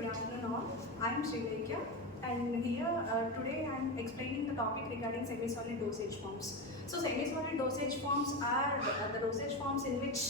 Good afternoon all. I am Srilekha and here today I am explaining the topic regarding semi-solid dosage forms. So semi-solid dosage forms are the dosage forms in which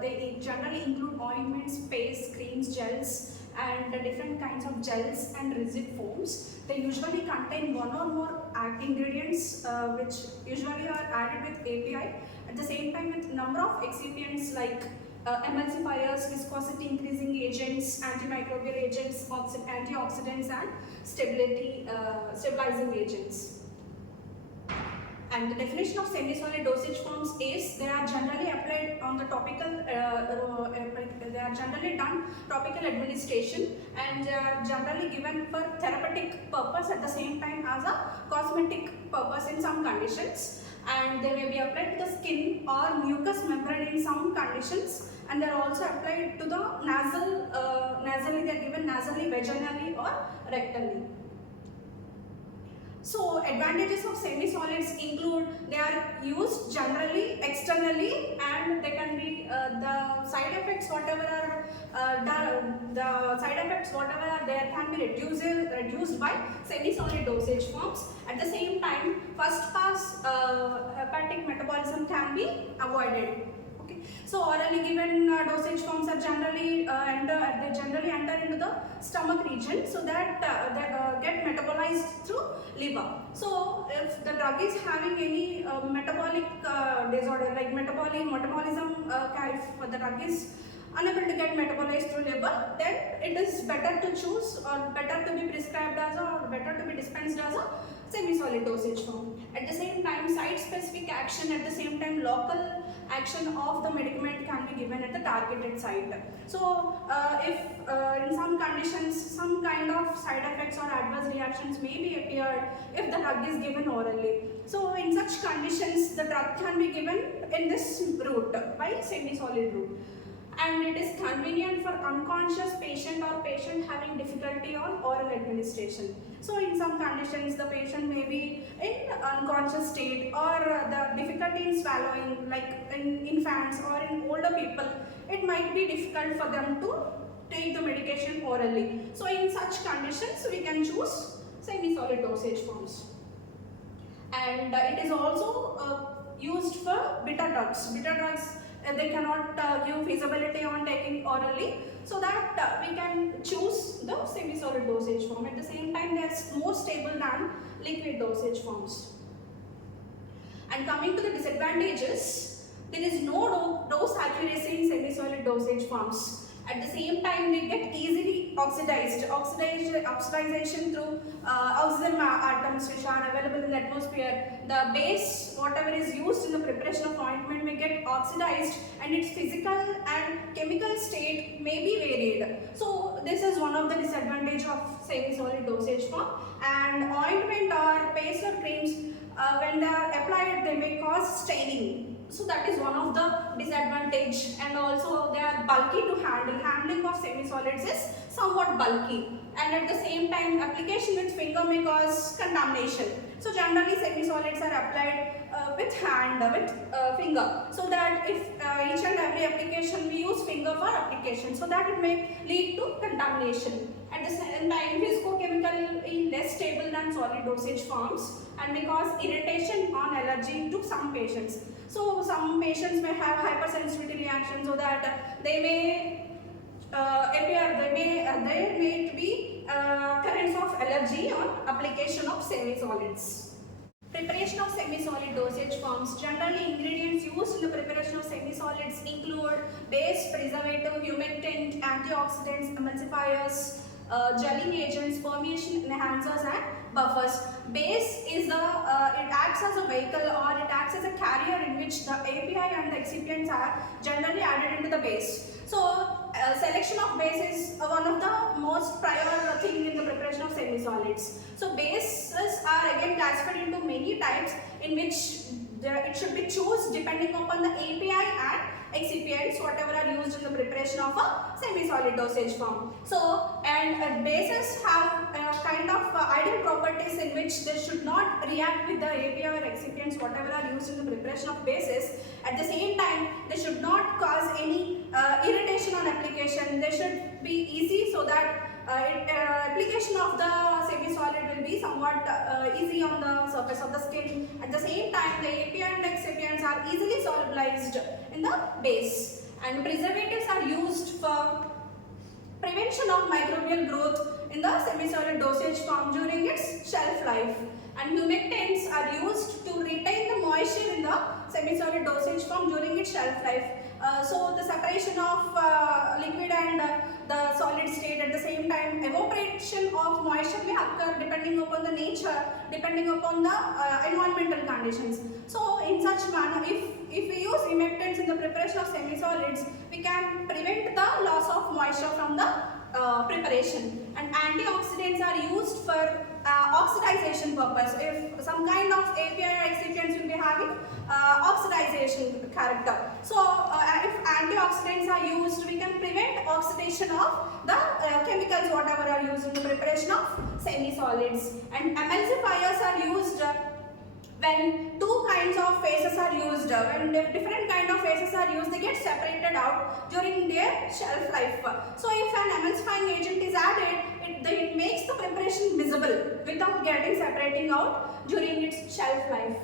they generally include ointments, pastes, creams, gels and different kinds of gels and rigid forms. They usually contain one or more ingredients which usually are added with API, at the same time with number of excipients like emulsifiers, viscosity increasing agents, antimicrobial agents, antioxidants and stabilizing agents. And the definition of semi-solid dosage forms is they are generally applied on the topical, they are generally done topical administration and they are generally given for therapeutic purpose at the same time as a cosmetic purpose in some conditions, and they may be applied to the skin or mucous membrane in some conditions, and they are also applied to the nasally, they are given nasally, vaginally or rectally. So advantages of semi-solids include they are used generally, externally, and they can be the side effects whatever are there can be reduced by semi-solid dosage forms. At the same time, first pass hepatic metabolism can be avoided. So orally given dosage forms are generally enter into the stomach region, so that they get metabolized through liver. So if the drug is having any metabolic disorder like metabolism, if the drug is unable to get metabolized through liver, then it is better to choose or better to be prescribed as or better to be dispensed as a semi-solid dosage form. At the same time, site-specific action, at the same time local action of the medicament can be given at the targeted site. So if in some conditions some kind of side effects or adverse reactions may be appeared if the drug is given orally. So in such conditions the drug can be given in this route, by semi-solid route, and it is convenient for unconscious patient or patient having difficulty on oral administration. So in some conditions the patient may be in unconscious state, or the difficulty in swallowing, like in infants or in older people, it might be difficult for them to take the medication orally. So in such conditions we can choose semi-solid dosage forms. And it is also used for bitter drugs. Bitter drugs, they cannot give feasibility on taking orally, so that we can choose the semi-solid dosage form. At the same time, they are more stable than liquid dosage forms. And coming to the disadvantages, there is no dose accuracy in semi-solid dosage forms. At the same time, they get easily oxidized. Oxidization through oxygen atoms which are available in the atmosphere. The base, whatever is used in the preparation of ointment, may get oxidized, and its physical and chemical state may be varied. So this is one of the disadvantages of semi-solid dosage form. And ointment or paste or creams, when they are applied, they may cause staining. So that is one of the disadvantage, and also they are bulky to handle. Handling of semi-solids is somewhat bulky, and at the same time application with finger may cause contamination. So generally semi-solids are applied with finger, so that if each and every application we use finger for application, so that it may lead to contamination. At the same time, viscochemical is less stable than solid dosage forms and may cause irritation or allergy to some patients. So some patients may have hypersensitivity reaction, so that they may there may be currents of allergy on application of semi-solids. Preparation of semi-solid dosage forms. Generally, ingredients used in the preparation of semi-solids include base, preservative, humectant, antioxidants, emulsifiers, gelling agents, permeation enhancers and buffers. Base is it acts as a vehicle, or it acts as a carrier in which the API and the excipients are generally added into the base. So selection of base is one of the most prior thing in the preparation of semi-solids. So bases are again classified into many types, in which it should be chosen depending upon the API and excipients whatever are used in the preparation of a semi-solid dosage form. So, and bases have kind of ideal properties in which they should not react with the API or excipients whatever are used in the preparation of bases. At the same time, they should not cause any irritation on application. They should be easy so that application of the semi-solid will be somewhat easy on the surface of the skin. At the same time, the API and excipients are easily solubilized in the base, and preservatives are used for prevention of microbial growth in the semi-solid dosage form during its shelf life, and humectants are used to retain the moisture in the semi-solid dosage form during its shelf life. So the separation of liquid and the solid state, at the same time evaporation of moisture may occur depending upon the nature, depending upon the environmental conditions. So in such manner, if we use humectants in the preparation of semi-solids, we can prevent the loss of moisture from the preparation. And antioxidants are used for oxidization purpose. If some kind of API or excipients will be having oxidization character, so if antioxidants are used, we can prevent oxidation of the chemicals whatever are used in the preparation of semi-solids. And emulsifiers are used when two kinds of phases are used. When different kind of phases are used, they get separated out during their shelf life. So if an emulsifying agent is added, it makes the preparation visible without getting separating out during its shelf life.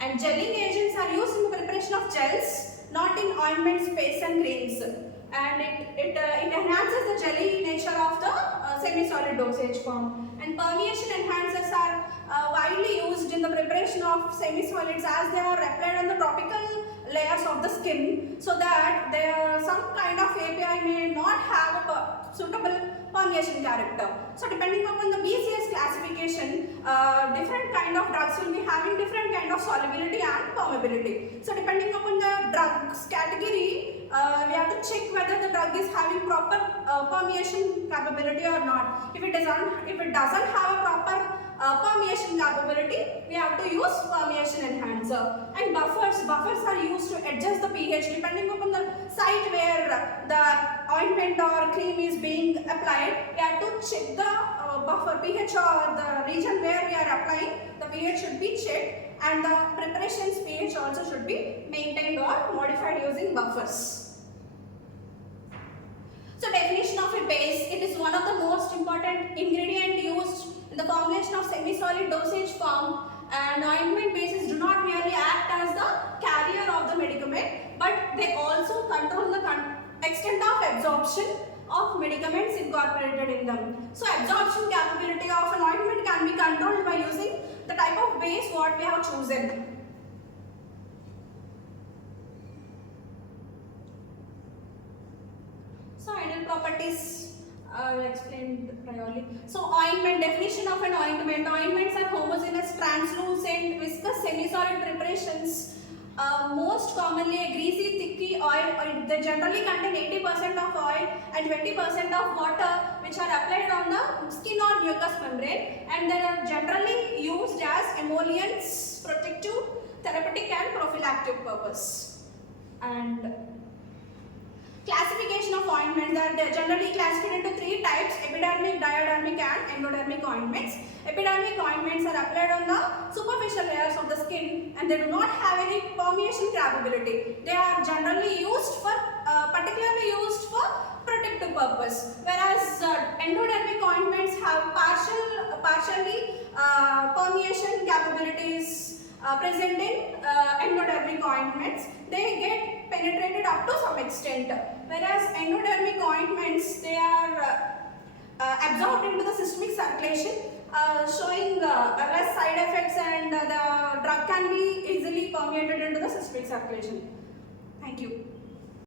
And gelling agents are used in the preparation of gels, not in ointments, pastes and creams. And it enhances the jelly nature of the semi-solid dosage form. And permeation enhancers are widely used in the preparation of semi-solids as they are applied on the topical layers of the skin, so that some kind of API may not have a suitable permeation character. So depending upon the BCS classification, different kind of drugs will be having different kind of solubility and permeability. So depending upon the drugs category, we have to check whether the drug is having proper permeation capability or not. If it doesn't have a proper permeation capability, we have to use permeation enhancer. And buffers are used to adjust the pH depending upon the site where the ointment or cream is being applied. We have to check the buffer pH, or the region where we are applying, the pH should be checked, and the preparation's pH also should be maintained or modified using buffers. So definition of a base: it is one of the most important ingredient used in the formulation of semi-solid dosage form, and ointment bases do not merely act as the carrier of the medicament, but they also control the extent of absorption of medicaments incorporated in them. So absorption capability of an ointment can be controlled by using the type of base what we have chosen. So ideal properties explained priorly. So ointment, definition of an ointment: ointments are homogeneous, translucent, viscous, semi-solid preparations. Most commonly a greasy, thicky oil. They generally contain 80% of oil and 20% of water, which are applied on the skin or mucous membrane, and they are generally used as emollients, protective, therapeutic and prophylactic purpose. And classification of ointments: they are generally classified into three types: epidermic, diadermic and endodermic ointments. Epidermic ointments are applied on the superficial layers of the skin, and they do not have any permeation capability. They are generally used for, particularly used for protective purpose, whereas endodermic ointments have partially permeation capabilities present in endodermic ointments. They get penetrated up to some extent, whereas endodermic ointments, they are absorbed into the systemic circulation, showing less side effects, and the drug can be easily permeated into the systemic circulation. Thank you.